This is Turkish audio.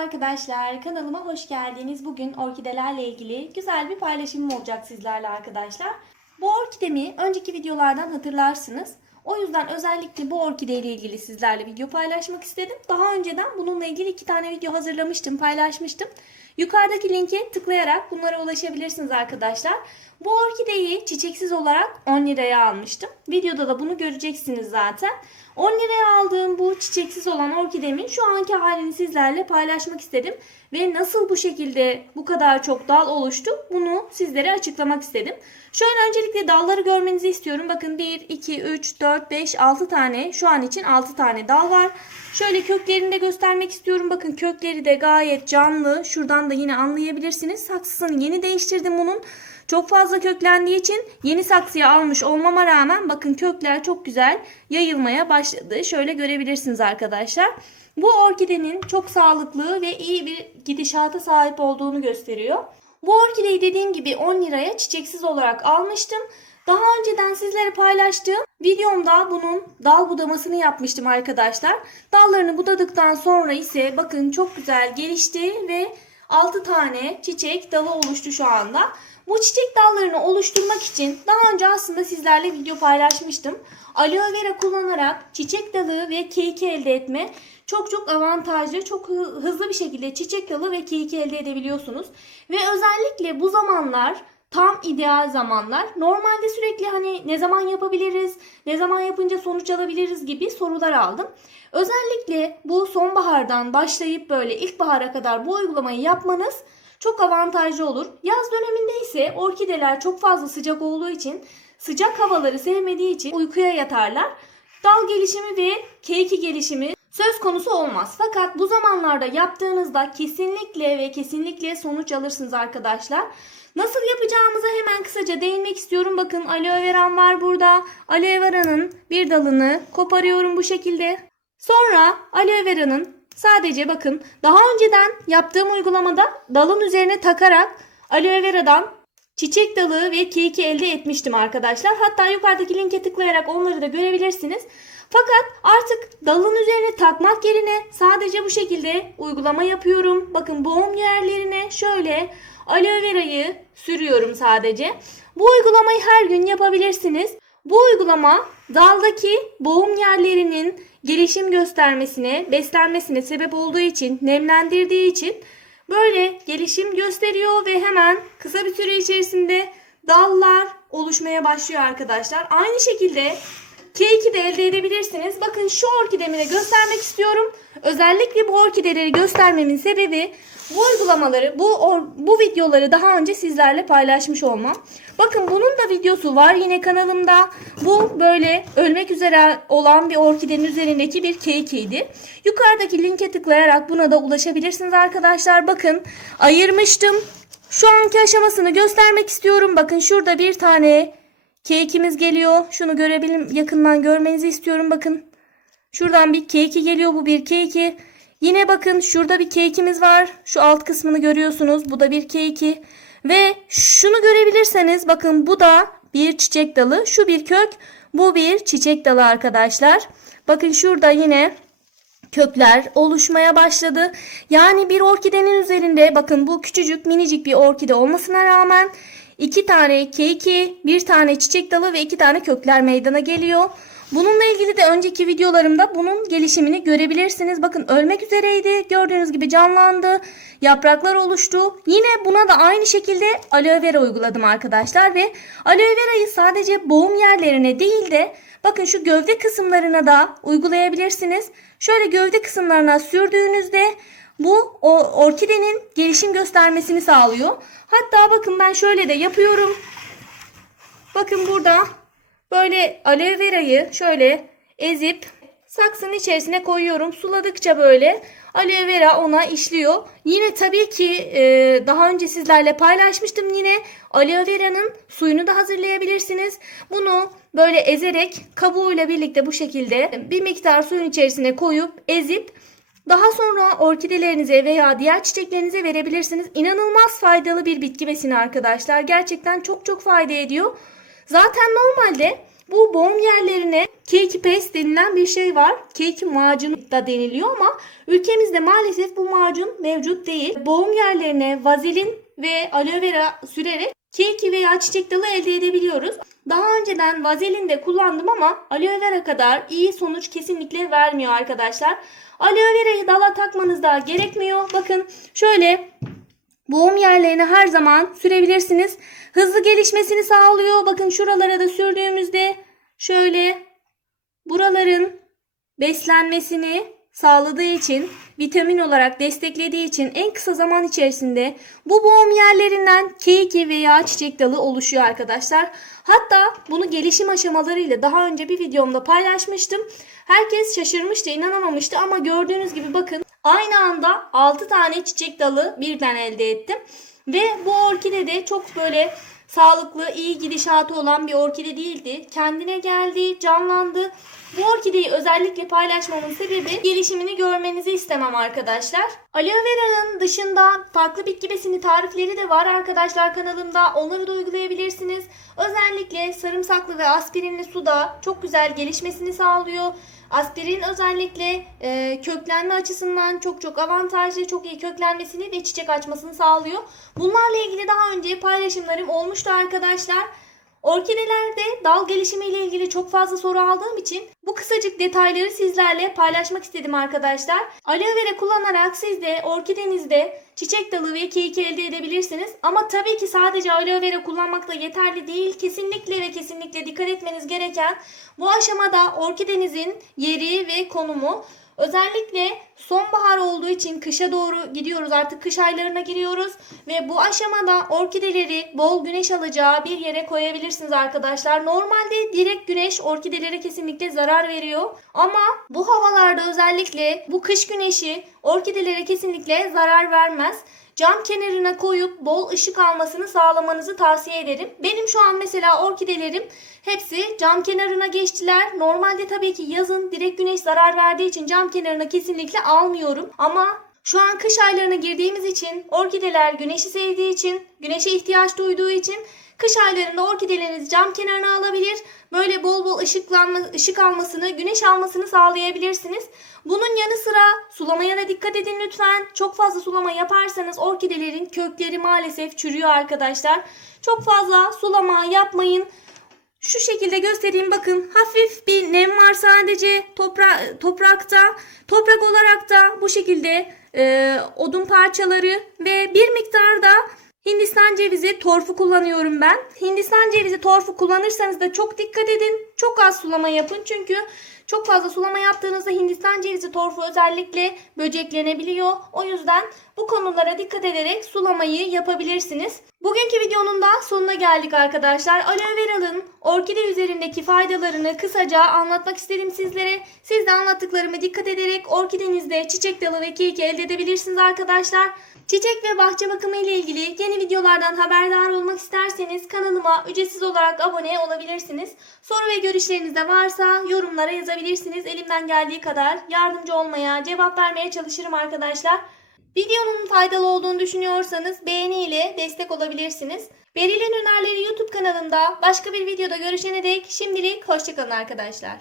arkadaşlar, kanalıma hoş geldiniz. Bugün orkidelerle ilgili güzel bir paylaşımım olacak sizlerle arkadaşlar. Bu orkidemi önceki videolardan hatırlarsınız. O yüzden özellikle bu orkide ile ilgili sizlerle video paylaşmak istedim. Daha önceden bununla ilgili 2 tane video hazırlamıştım, paylaşmıştım. Yukarıdaki linke tıklayarak bunlara ulaşabilirsiniz arkadaşlar. Bu orkideyi çiçeksiz olarak 10 liraya almıştım. Videoda da bunu göreceksiniz zaten. 10 liraya aldığım bu çiçeksiz olan orkidemin şu anki halini sizlerle paylaşmak istedim. Ve nasıl bu şekilde bu kadar çok dal oluştu bunu sizlere açıklamak istedim. Şöyle öncelikle dalları görmenizi istiyorum. Bakın 1, 2, 3, 4, 5, 6 tane şu an için 6 tane dal var. Şöyle köklerini de göstermek istiyorum. Bakın kökleri de gayet canlı. Şuradan da yine anlayabilirsiniz. Saksısını yeni değiştirdim bunun. Çok fazla köklendiği için yeni saksıya almış olmama rağmen bakın kökler çok güzel yayılmaya başladı. Şöyle görebilirsiniz arkadaşlar. Bu orkidenin çok sağlıklı ve iyi bir gidişata sahip olduğunu gösteriyor. Bu orkideyi dediğim gibi 10 liraya çiçeksiz olarak almıştım. Daha önceden sizlere paylaştığım videomda bunun dal budamasını yapmıştım arkadaşlar. Dallarını budadıktan sonra ise bakın çok güzel gelişti ve 6 tane çiçek dalı oluştu şu anda. Bu çiçek dallarını oluşturmak için daha önce aslında sizlerle video paylaşmıştım. Aloe vera kullanarak çiçek dalı ve keyiki elde etme çok avantajlı, çok hızlı bir şekilde çiçek dalı ve keyiki elde edebiliyorsunuz. Ve özellikle bu zamanlar tam ideal zamanlar. Normalde sürekli hani ne zaman yapabiliriz, ne zaman yapınca sonuç alabiliriz gibi sorular aldım. Özellikle bu sonbahardan başlayıp böyle ilkbahara kadar bu uygulamayı yapmanız çok avantajlı olur. Yaz döneminde ise orkideler çok fazla sıcak olduğu için, sıcak havaları sevmediği için uykuya yatarlar. Dal gelişimi ve keiki gelişimi söz konusu olmaz. Fakat bu zamanlarda yaptığınızda kesinlikle sonuç alırsınız arkadaşlar. Nasıl yapacağımıza hemen kısaca değinmek istiyorum. Bakın aloe veram var burada. Aloe vera'nın bir dalını koparıyorum bu şekilde. Sonra aloe vera'nın sadece bakın daha önceden yaptığım uygulamada dalın üzerine takarak aloe vera'dan çiçek dalı ve keiki elde etmiştim arkadaşlar. Hatta yukarıdaki linke tıklayarak onları da görebilirsiniz. Fakat artık dalın üzerine takmak yerine sadece bu şekilde uygulama yapıyorum. Bakın boğum yerlerine şöyle aloe verayı sürüyorum sadece. Bu uygulamayı her gün yapabilirsiniz. Bu uygulama daldaki boğum yerlerinin gelişim göstermesine, beslenmesine sebep olduğu için, nemlendirdiği için böyle gelişim gösteriyor ve hemen kısa bir süre içerisinde dallar oluşmaya başlıyor arkadaşlar. Aynı şekilde keiki de elde edebilirsiniz. Bakın şu orkidemi de göstermek istiyorum. Özellikle bu orkideleri göstermemin sebebi bu uygulamaları, bu videoları daha önce sizlerle paylaşmış olmam. Bakın bunun da videosu var yine kanalımda. Bu böyle ölmek üzere olan bir orkidenin üzerindeki bir keikiydi. Yukarıdaki linke tıklayarak buna da ulaşabilirsiniz arkadaşlar. Bakın ayırmıştım. Şu anki aşamasını göstermek istiyorum. Bakın şurada bir tane keikimiz geliyor. Şunu yakından görmenizi istiyorum. Bakın şuradan bir keiki geliyor. Bu bir keiki. Yine bakın şurada bir keikimiz var. Şu alt kısmını görüyorsunuz. Bu da bir keiki. Ve şunu görebilirseniz bakın bu da bir çiçek dalı. Şu bir kök. Bu bir çiçek dalı arkadaşlar. Bakın şurada yine kökler oluşmaya başladı. Yani bir orkidenin üzerinde bakın bu küçücük minicik bir orkide olmasına rağmen 2 tane keiki, 1 tane çiçek dalı ve 2 tane kökler meydana geliyor. Bununla ilgili de önceki videolarımda bunun gelişimini görebilirsiniz. Bakın ölmek üzereydi. Gördüğünüz gibi canlandı. Yapraklar oluştu. Yine buna da aynı şekilde aloe vera uyguladım arkadaşlar. Ve aloe verayı sadece boğum yerlerine değil de bakın şu gövde kısımlarına da uygulayabilirsiniz. Şöyle gövde kısımlarına sürdüğünüzde bu orkidenin gelişim göstermesini sağlıyor. Hatta bakın ben şöyle de yapıyorum. Bakın burada böyle aloe verayı şöyle ezip saksının içerisine koyuyorum. Suladıkça böyle aloe vera ona işliyor. Yine tabii ki daha önce sizlerle paylaşmıştım. Yine aloe vera'nın suyunu da hazırlayabilirsiniz. Bunu böyle ezerek kabuğuyla birlikte bu şekilde bir miktar suyun içerisine koyup ezip daha sonra orkidelerinize veya diğer çiçeklerinize verebilirsiniz. İnanılmaz faydalı bir bitki besini arkadaşlar. Gerçekten çok fayda ediyor. Zaten normalde Bu boğum yerlerine cake paste denilen bir şey var. Cake macunu da deniliyor ama ülkemizde maalesef bu macun mevcut değil. Boğum yerlerine vazelin ve aloe vera sürerek keki veya çiçek dalı elde edebiliyoruz. Daha önceden vazelin de kullandım ama aloe vera kadar iyi sonuç kesinlikle vermiyor arkadaşlar. Aloe verayı dala takmanız da gerekmiyor. Bakın şöyle boğum yerlerine her zaman sürebilirsiniz. Hızlı gelişmesini sağlıyor. Bakın şuralara da sürdüğümüzde şöyle buraların beslenmesini sağladığı için, vitamin olarak desteklediği için en kısa zaman içerisinde bu boğum yerlerinden keki veya çiçek dalı oluşuyor arkadaşlar. Hatta bunu gelişim aşamalarıyla daha önce bir videomda paylaşmıştım. Herkes şaşırmıştı, inanamamıştı ama gördüğünüz gibi bakın aynı anda 6 tane çiçek dalı birden elde ettim. Ve bu orkide de çok böyle sağlıklı, iyi gidişatı olan bir orkide değildi. Kendine geldi, canlandı. Bu orkideyi özellikle paylaşmamın sebebi gelişimini görmenizi istemem arkadaşlar. Aloe vera'nın dışında farklı bitki besini tarifleri de var arkadaşlar kanalımda. Onları da uygulayabilirsiniz. Özellikle sarımsaklı ve aspirinli suda çok güzel gelişmesini sağlıyor. Aspirin özellikle köklenme açısından çok avantajlı, çok iyi köklenmesini ve çiçek açmasını sağlıyor. Bunlarla ilgili daha önce paylaşımlarım olmuştu arkadaşlar. Orkidelerde dal gelişimi ile ilgili çok fazla soru aldığım için bu kısacık detayları sizlerle paylaşmak istedim arkadaşlar. Aloe vera kullanarak siz de orkidenizde çiçek dalı ve keki elde edebilirsiniz. Ama tabii ki sadece aloe vera kullanmakla yeterli değil. Kesinlikle ve kesinlikle dikkat etmeniz gereken bu aşamada orkidenizin yeri ve konumu. Özellikle sonbahar olduğu için kışa doğru gidiyoruz, artık kış aylarına giriyoruz ve bu aşamada orkideleri bol güneş alacağı bir yere koyabilirsiniz arkadaşlar. Normalde direkt güneş orkidelere kesinlikle zarar veriyor ama bu havalarda özellikle bu kış güneşi orkidelere kesinlikle zarar vermez. Cam kenarına koyup bol ışık almasını sağlamanızı tavsiye ederim. Benim şu an mesela orkidelerim hepsi cam kenarına geçtiler. Normalde tabii ki yazın direkt güneş zarar verdiği için cam kenarına kesinlikle almıyorum. Ama şu an kış aylarına girdiğimiz için orkideler güneşi sevdiği için, güneşe ihtiyaç duyduğu için kış aylarında orkidelerinizi cam kenarına alabilir. Böyle bol bol ışık almasını, güneş almasını sağlayabilirsiniz. Bunun yanı sıra sulamaya da dikkat edin lütfen. Çok fazla sulama yaparsanız orkidelerin kökleri maalesef çürüyor arkadaşlar. Çok fazla sulama yapmayın. Şu şekilde göstereyim, bakın hafif bir nem var sadece toprakta. Toprak olarak da bu şekilde odun parçaları ve bir miktar da Hindistan cevizi torfu kullanıyorum ben. Hindistan cevizi torfu kullanırsanız da çok dikkat edin. Çok az sulama yapın çünkü çok fazla sulama yaptığınızda Hindistan cevizi torfu özellikle böceklenebiliyor. O yüzden bu konulara dikkat ederek sulamayı yapabilirsiniz. Bugünkü videonun da sonuna geldik arkadaşlar. Aloe vera'nın orkide üzerindeki faydalarını kısaca anlatmak istedim sizlere. Siz de anlattıklarımı dikkat ederek orkidenizde çiçek dalı ve keki elde edebilirsiniz arkadaşlar. Çiçek ve bahçe bakımı ile ilgili yeni videolardan haberdar olmak isterseniz kanalıma ücretsiz olarak abone olabilirsiniz. Soru ve görüşleriniz de varsa yorumlara yazabilirsiniz. Elimden geldiği kadar yardımcı olmaya, cevap vermeye çalışırım arkadaşlar. Videonun faydalı olduğunu düşünüyorsanız beğeni ile destek olabilirsiniz. Verilen önerileri YouTube kanalımda başka bir videoda görüşene dek şimdilik hoşçakalın arkadaşlar.